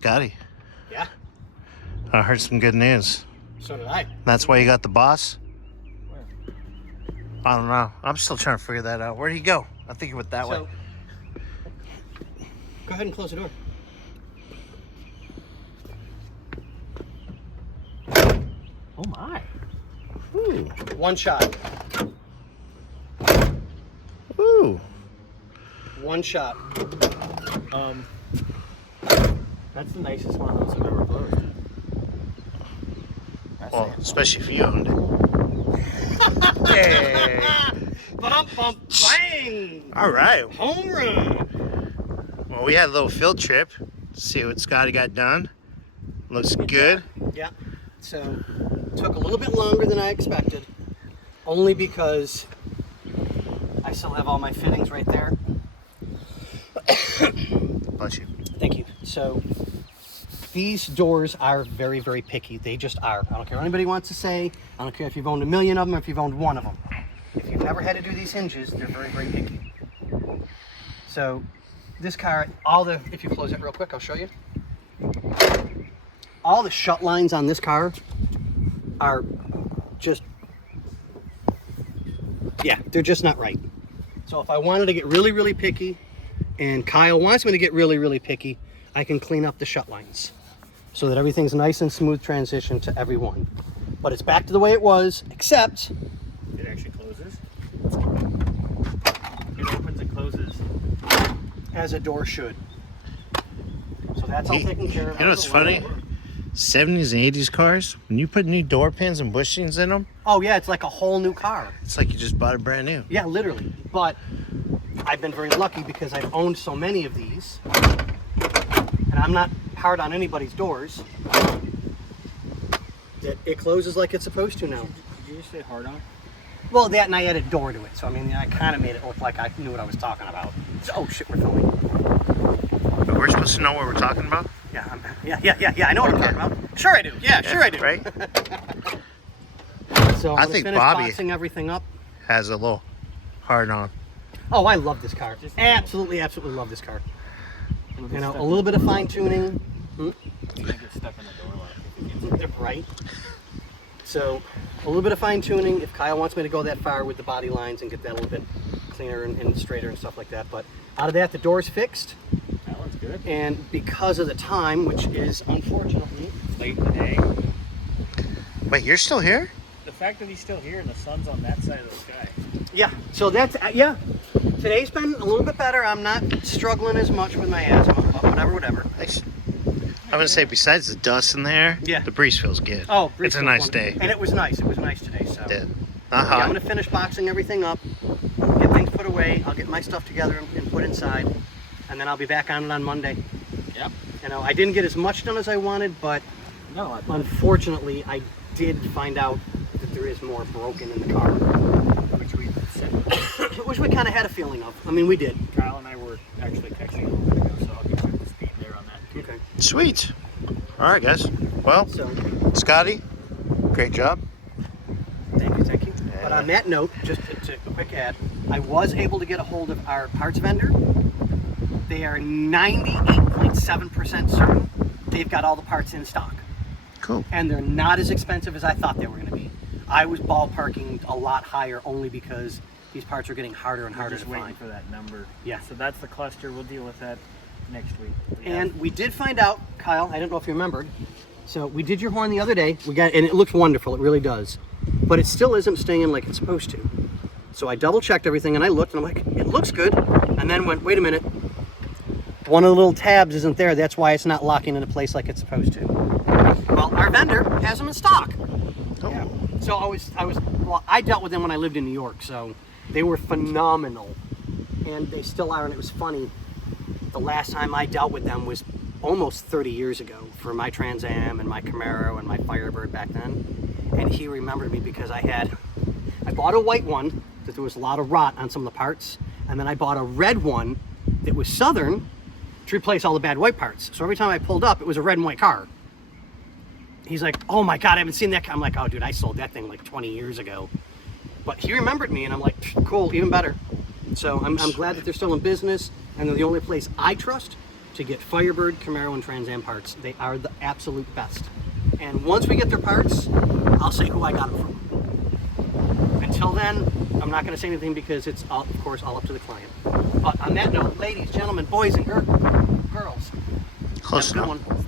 Scotty, Yeah, I heard some good news. so did I. That's why you got the boss? Where? I don't know. I'm still trying to figure that out. Where'd he go? I think he went that way. Go ahead and close the door. Oh my. Ooh. One shot. Ooh. One shot. That's the nicest one of those I've ever closed. Well, especially if you owned it. Hey. Bump, bang! All right. Home run. Well, we had a little field trip to see what Scotty got done. Looks good. Yeah. So, took a little bit longer than I expected, only because I still have all my fittings right there. Bless you. Thank you. So, these doors are very, very picky. They just are. I don't care what anybody wants to say. I don't care if you've owned a million of them or if you've owned one of them. If you've never had to do these hinges, they're very, very picky. So, this car, if you close it real quick, I'll show you. All the shut lines on this car are just, yeah, they're just not right. So if I wanted to get really, really picky, and Kyle wants me to get really, really picky, I can clean up the shut lines so that everything's nice and smooth transition to every one. But it's back to the way it was, except It actually closes. It opens and closes. as a door should. So that's all taken care of. You know what's funny? 70s and 80s cars, when you put new door pins and bushings in them, Oh yeah, it's like a whole new car. it's like you just bought it brand new. Yeah, literally. But I've been very lucky because I've owned so many of these, and I'm not hard on anybody's doors, that it closes like it's supposed to now. Did you just say hard on? Well, that and I added door to it, so I mean, I kind of made it look like I knew what I was talking about. So, oh shit, we're filming. But we're supposed to know what we're talking about? Yeah, I know what I'm talking about. Sure I do. Yeah, sure I do. Right? So I I'm think finish Bobby- boxing everything up. Has a little hard on. Oh, I love this car. Absolutely love this car. You know, a little bit of fine tuning. You get stuck in the door lock. Right. So, a little bit of fine tuning. If Kyle wants me to go that far with the body lines and get that a little bit cleaner and straighter and stuff like that. But out of that, the door's fixed. That one's good. And because of the time, which is unfortunately Late in the day. Wait, you're still here? The fact that he's still here and the sun's on that side of the sky. yeah. So that's yeah. Today's been a little bit better. I'm not struggling as much with my asthma, but whatever. I'm gonna say, besides the dust in the air, Yeah. the breeze feels good. Oh, it's a nice day. And it was nice. It was nice today. So Yeah. yeah, I'm gonna finish boxing everything up, get things put away. I'll get my stuff together and put inside, and then I'll be back on it on Monday. Yep. You know, I didn't get as much done as I wanted, but No, unfortunately, I did find out that there is more broken in the car, which we said. which we kind of had a feeling of. I mean, we did. Kyle and I were actually texting a little bit ago, so I'll get you up to speed there on that too. Okay. Sweet. All right, guys. Well, So, Scotty, great job. thank you. Yeah. But on that note, just to a quick ad, I was able to get a hold of our parts vendor. They are 98.7% certain they've got all the parts in stock. Cool. And they're not as expensive as I thought they were going to be. I was ballparking a lot higher only because these parts are getting harder and We're harder just to waiting find. for that number. Yeah. So that's the cluster. We'll deal with that next week. And we did find out, Kyle, I don't know if you remembered, so we did your horn the other day, and it looks wonderful, it really does, but it still isn't staying in like it's supposed to. So I double checked everything and I looked and I'm like, it looks good, and then went, wait a minute, one of the little tabs isn't there, that's why it's not locking into place like it's supposed to. Well, our vendor has them in stock. Oh. Yeah. So I dealt with them when I lived in New York, so they were phenomenal, and they still are. And it was funny, the last time I dealt with them was almost 30 years ago for my Trans Am and my Camaro and my Firebird back then. And he remembered me because I bought a white one that there was a lot of rot on some of the parts, and then I bought a red one that was Southern to replace all the bad white parts. So every time I pulled up, it was a red and white car. He's like, oh my God, I haven't seen that car. I'm like, oh dude, I sold that thing like 20 years ago. But he remembered me, and I'm like, cool, even better. So I'm glad that they're still in business, and they're the only place I trust to get Firebird, Camaro, and Trans Am parts. They are the absolute best. And once we get their parts, I'll say who I got them from. Until then, I'm not going to say anything because it's, all, of course, all up to the client. But on that note, ladies, gentlemen, boys, and girls, Close have a good enough. one.